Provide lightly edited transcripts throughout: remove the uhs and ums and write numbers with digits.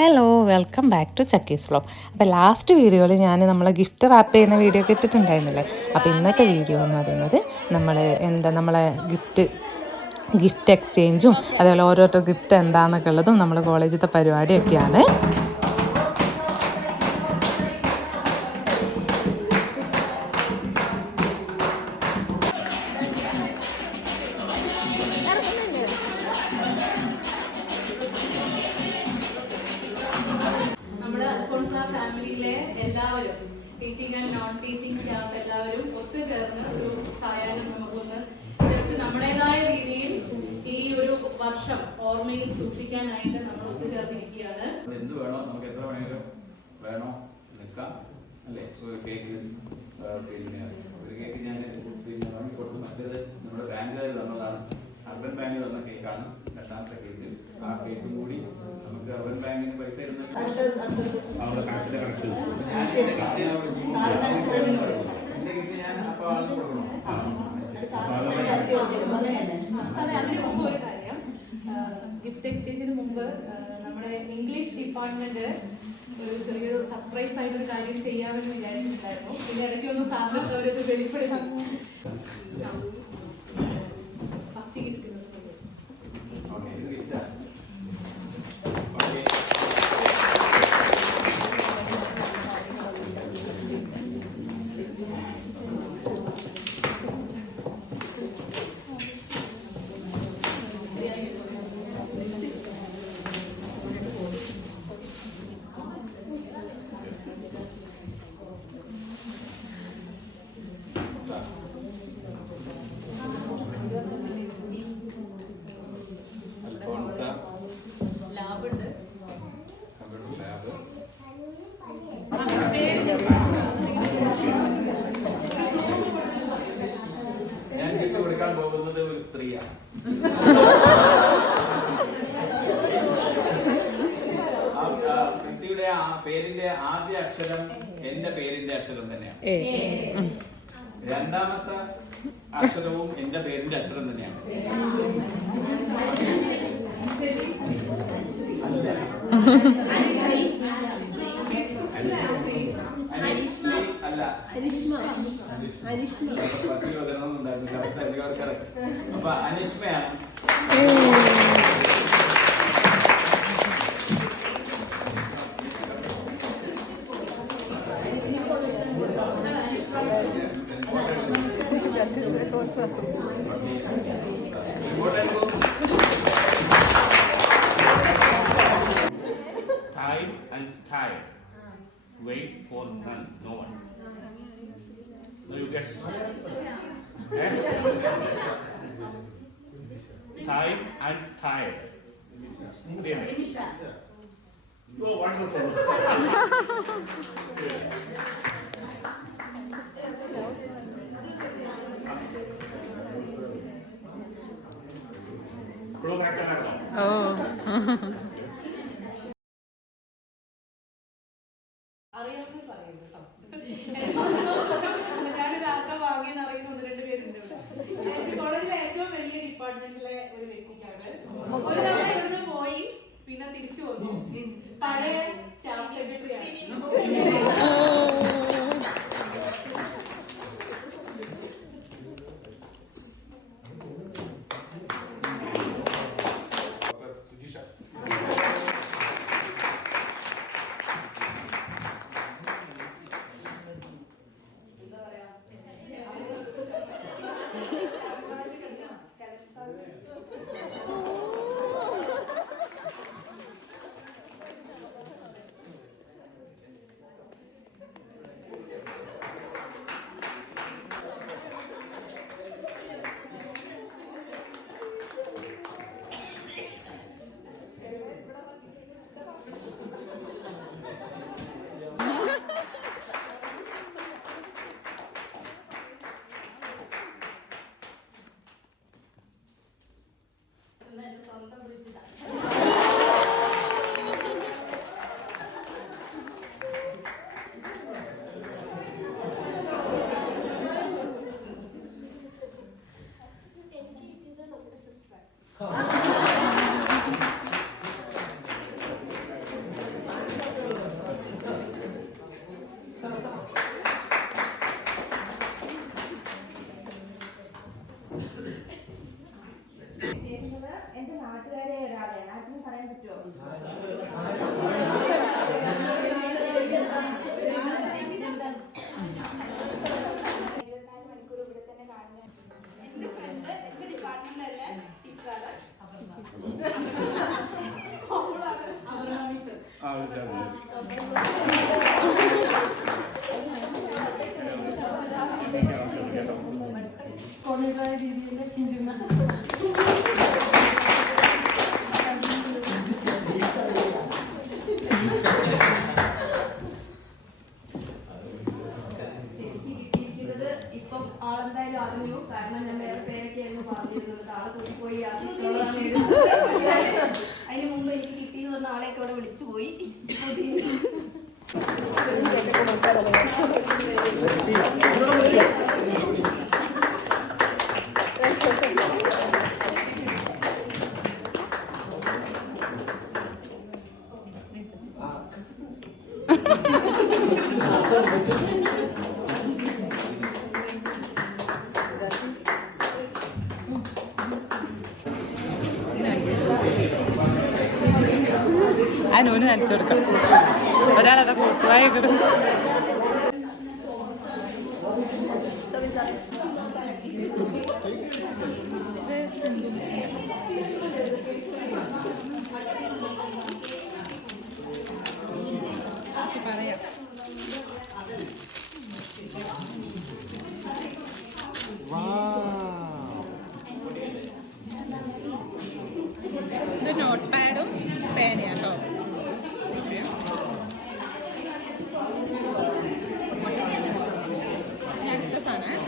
Hello welcome back to Chakki's vlog. അപ്പോൾ last വീഡിയോയിൽ ഞാൻ നമ്മളെ ഗിഫ്റ്റ് റാപ്പ് ചെയ്യുന്ന വീഡിയോ ഒക്കെ ഇട്ടിട്ടുണ്ടായിരുന്നില്ലേ. അപ്പോൾ ഇന്നത്തെ വീഡിയോ എന്ന് പറയുന്നത് നമ്മളെ ഗിഫ്റ്റ് എക്സ്ചേഞ്ചും അതേപോലെ ഓരോരുത്തർ ഗിഫ്റ്റ് എന്താണെന്നൊക്കെ ഉള്ളതും നമ്മൾ കോളേജിലത്തെ പരിപാടിയൊക്കെയാണ്. ഫാമിലിയിലെ എല്ലാവരും teaching and non teaching staff എല്ലാവരും ഒത്തുചേർന്ന് ഒരു സായാഹ്നം നമുക്കൊന്ന് ജസ്റ്റ് നമ്മുടേതായ രീതിയിൽ ഈ ഒരു വർഷം ഓർമ്മയിൽ സൂക്ഷിക്കാനായിട്ട് നമ്മൾ ഒത്തുചേർന്നിരിക്കുകയാണ്. എന്ത് വേണോ നമുക്ക് എത്ര വേണമെങ്കിലും വേണോ നിൽക്കാം അല്ലേ. ഒരു കേക്ക് ഒരു കേക്ക് ഞാൻ വാങ്ങി കൊടുത്തു. മറ്റേത് നമ്മുടെ ബാങ്കുകാർ തന്നതാണ്. അർബൻ ബാങ്ക് തന്ന കേക്കാണ് രണ്ടാമത്തെ കേക്ക്. ആ കേക്കും കൂടി നമുക്ക് അർബൻ ബാങ്കിന് പൈസ ഇടുന്ന ഞാൻ അപ്പൊ ആൾക്ക് കൊടുക്കണോ? അതിന് മുമ്പ് ഒരു കാര്യം, ഗിഫ്റ്റ് എക്സ്ചേഞ്ചിന് മുമ്പ് നമ്മുടെ ഇംഗ്ലീഷ് ഡിപ്പാർട്ട്മെന്റ് ഒരു ചെറിയൊരു സർപ്രൈസ് ആയിട്ടൊരു കാര്യം ചെയ്യാമെന്ന് വിചാരിച്ചിട്ടുണ്ടായിരുന്നു. പിന്നെ ഇടയ്ക്കൊന്ന് സാധനങ്ങൾ അവരൊക്കെ വെളിപ്പെടുത്തി. ഫസ്റ്റ് ഗിഫ്റ്റ് ഞാൻ ഗിഫ്റ്റ് കൊടുക്കാൻ പോകുന്നത് ഒരു സ്ത്രീയാണ്. വ്യക്തിയുടെ ആ പേരിന്റെ ആദ്യ അക്ഷരം എന്റെ പേരിന്റെ അക്ഷരം തന്നെയാണ്. രണ്ടാമത്തെ അക്ഷരവും എന്റെ പേരിന്റെ അക്ഷരം തന്നെയാണ്. അപ്പൊ അനിഷ്മയാണ്. Time and tire. Wait for none, no one. No, you get. Time and tire. Oh, wonderful. അറിയാവുന്ന പറയുന്നു കേട്ടോ. ഞാനിത് ആർക്കാ വാങ്ങിയെന്ന് അറിയുന്ന ഒന്ന് രണ്ട് പേരുണ്ട് ഇവിടെ. കോളേജിലെ ഏറ്റവും വലിയ ഡിപ്പാർട്ട്മെന്റിലെ ഒരു വ്യക്തിക്കാണ്. ഒരു തവണ ഇവിടുന്ന് പോയി പിന്നെ തിരിച്ചു വന്നു. പഴയ സ്റ്റാഫ് സെക്രട്ടറി ആണ്. ഇപ്പം ആളെന്തായാലും അറിഞ്ഞു. കാരണം ഞാൻ വേറെ പേരൊക്കെയായിരുന്നു പറഞ്ഞിരുന്നത്. ആളെ കൂട്ടിപ്പോയി അതിന് മുമ്പ് എനിക്ക് കിട്ടിയെന്ന് പറഞ്ഞ ആളെയൊക്കെ അവിടെ വിളിച്ചു പോയി. അതിനോന് നനച്ചു കൊടുക്കാം. ഒരാളത് കൂട്ടുവായി കിട്ടും. പറയാം. ഇത് നോട്ട് പാഡും പേനയാട്ടോ. അടുത്ത സാധനം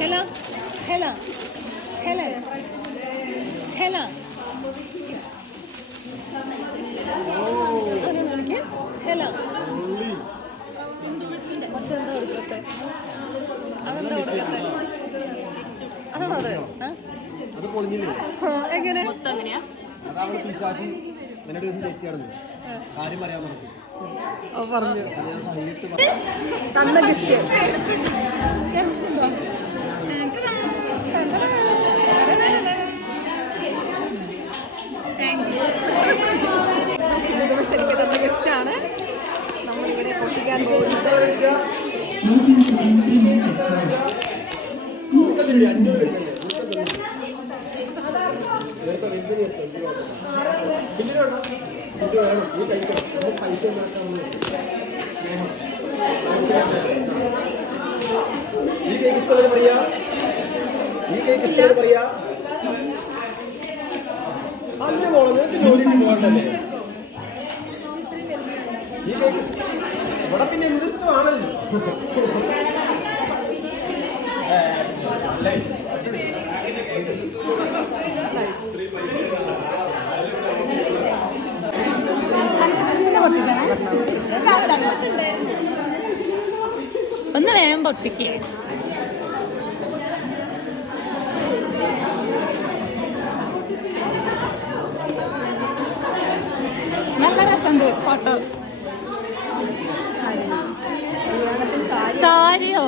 hello hello hello hello hello മറ്റെന്താ കൊടുക്കത്തെ? അതെന്താ കൊടുക്കത്തെ? അതാണോ അത്? അത് പൊളിഞ്ഞില്ലേ? എങ്ങനെ മൊത്തം എങ്ങനെയാ? അതവള് പിശാചി എന്നോട് ഒരു തെറ്റിയാണെന്ന് കാര്യം പറയാൻ പറഞ്ഞു. പറഞ്ഞു ഞാൻ സഹിയിട്ട് തന്ന ഗിഫ്റ്റ് എനിക്ക് തന്ന ഗിഫ്റ്റാണ്. നമ്മളിവിടെ പൊട്ടിക്കാൻ പോകുന്നത്. ഈ കേക്ക് ഇഷ്ടം പറയാ, ഈ കേക്ക് ഇഷ്ടം പറയാ. അന്ന് മോളെ നിനക്ക് ജോലിക്ക് പോകണ്ടല്ലേ? ഈ കേക്ക് ഇവിടെ പിന്നെ എന്ത് ഇഷ്ടമാണല്ലോ. അല്ലേ ഒന്ന് വേഗം പൊട്ടിക്കുക. നല്ല രസമുണ്ട് ഫോട്ടോ. സാരിയോ?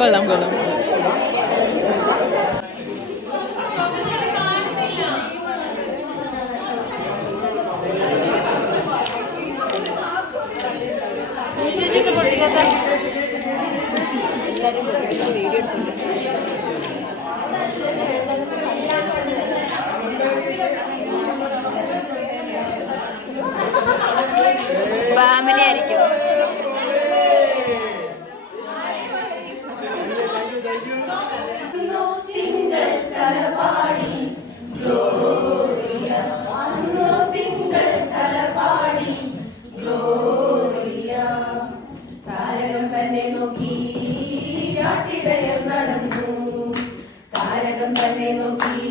കൊള്ളാം കൊള്ളാം. ഫാമിലി ആയിരിക്കും. Gloria, നോക്കി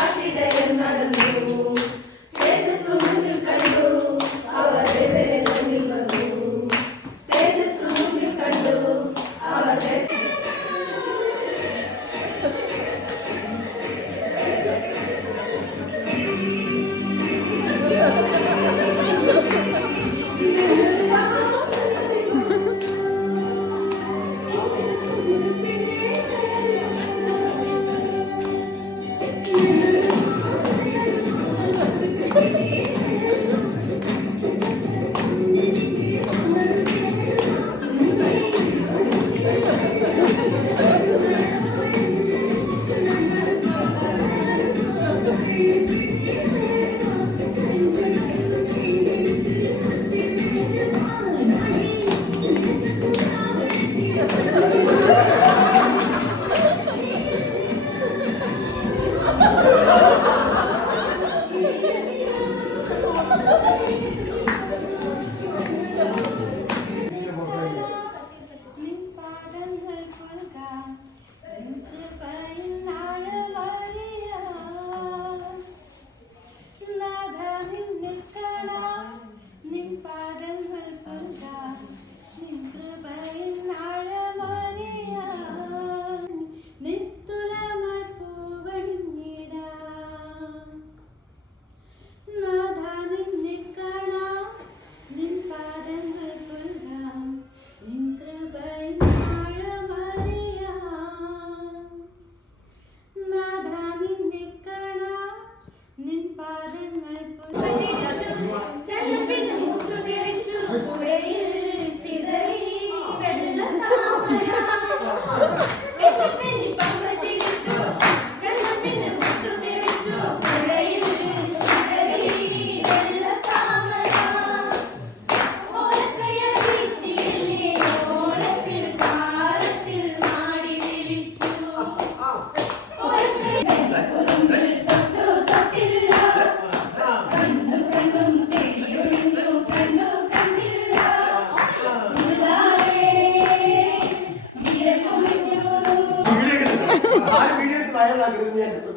ആട്ടിടയൻ നടന്നു. തേജസ്സു മുന്നിൽ കണ്ടു, അവർ മുന്നിൽ വന്നു. തേജസ്സു മുന്നിൽ കണ്ടു, അവർ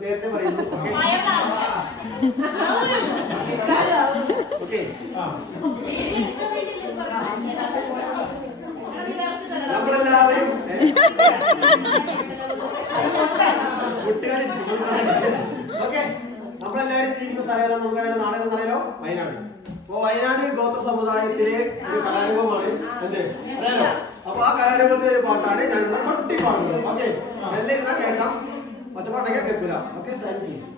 നേരത്തെ പറയുന്നു. ഓക്കെ, നമ്മളെല്ലാവരും ഓക്കെ, നമ്മളെല്ലാവരും ജീവിക്കുന്ന സ്ഥലം നമുക്കറിയാം. നാട് എന്നറിയാലോ, വയനാട്. അപ്പൊ വയനാട് ഗോത്ര സമുദായത്തിലെ ഒരു കലാരൂപമാണ് എന്റെ അറിയാലോ. അപ്പൊ ആ കലാരൂപത്തിലെ ഒരു പാട്ടാണ് ഞാൻ കൊട്ടി പാടുന്നത്. ഓക്കെ, എല്ലാം ഇരുന്നാ കേൾക്കാം, ഒറ്റപ്പാട്ടൊക്കെ കേൾക്കൂല. Okay, please.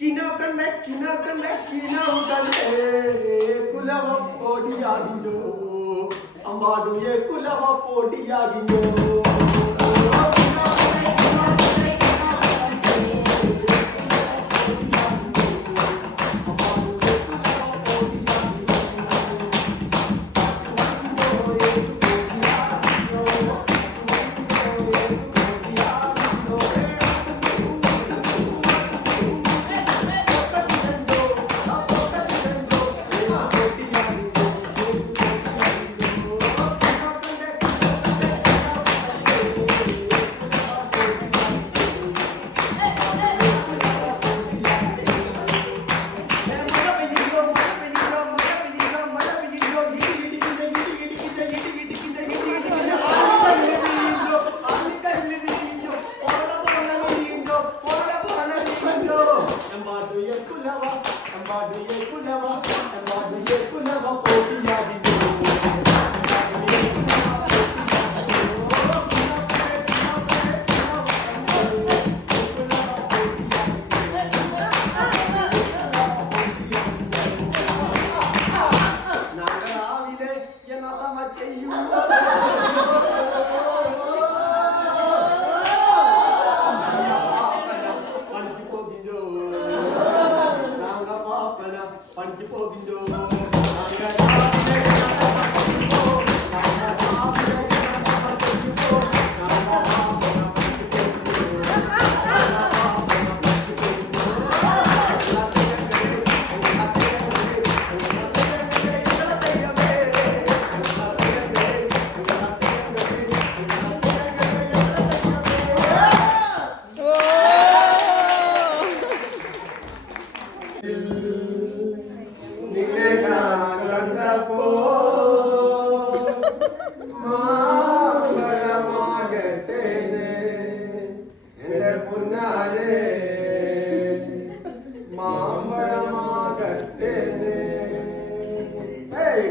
കിനോ കണ്ടേ കിനോ കണ്ടേ കിനോ കണ്ടേ കുലവ പൊടിയാകിഞ്ഞോ അമ്പാടുയെ കുലവ പൊടിയാകിഞ്ഞോ.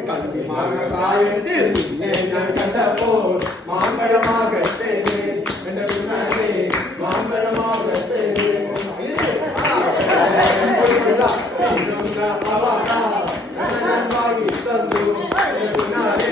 കണ്ടിമാങ്ങ പ്രായത്തിൽ നിന്നെ ഞാൻ കണ്ടപ്പോൾ മാമ്പഴമാകട്ടെ എന്റെ പിന്നാലെ മാമ്പഴമാകട്ടെ തന്നു എന്റെ പിന്നാലെ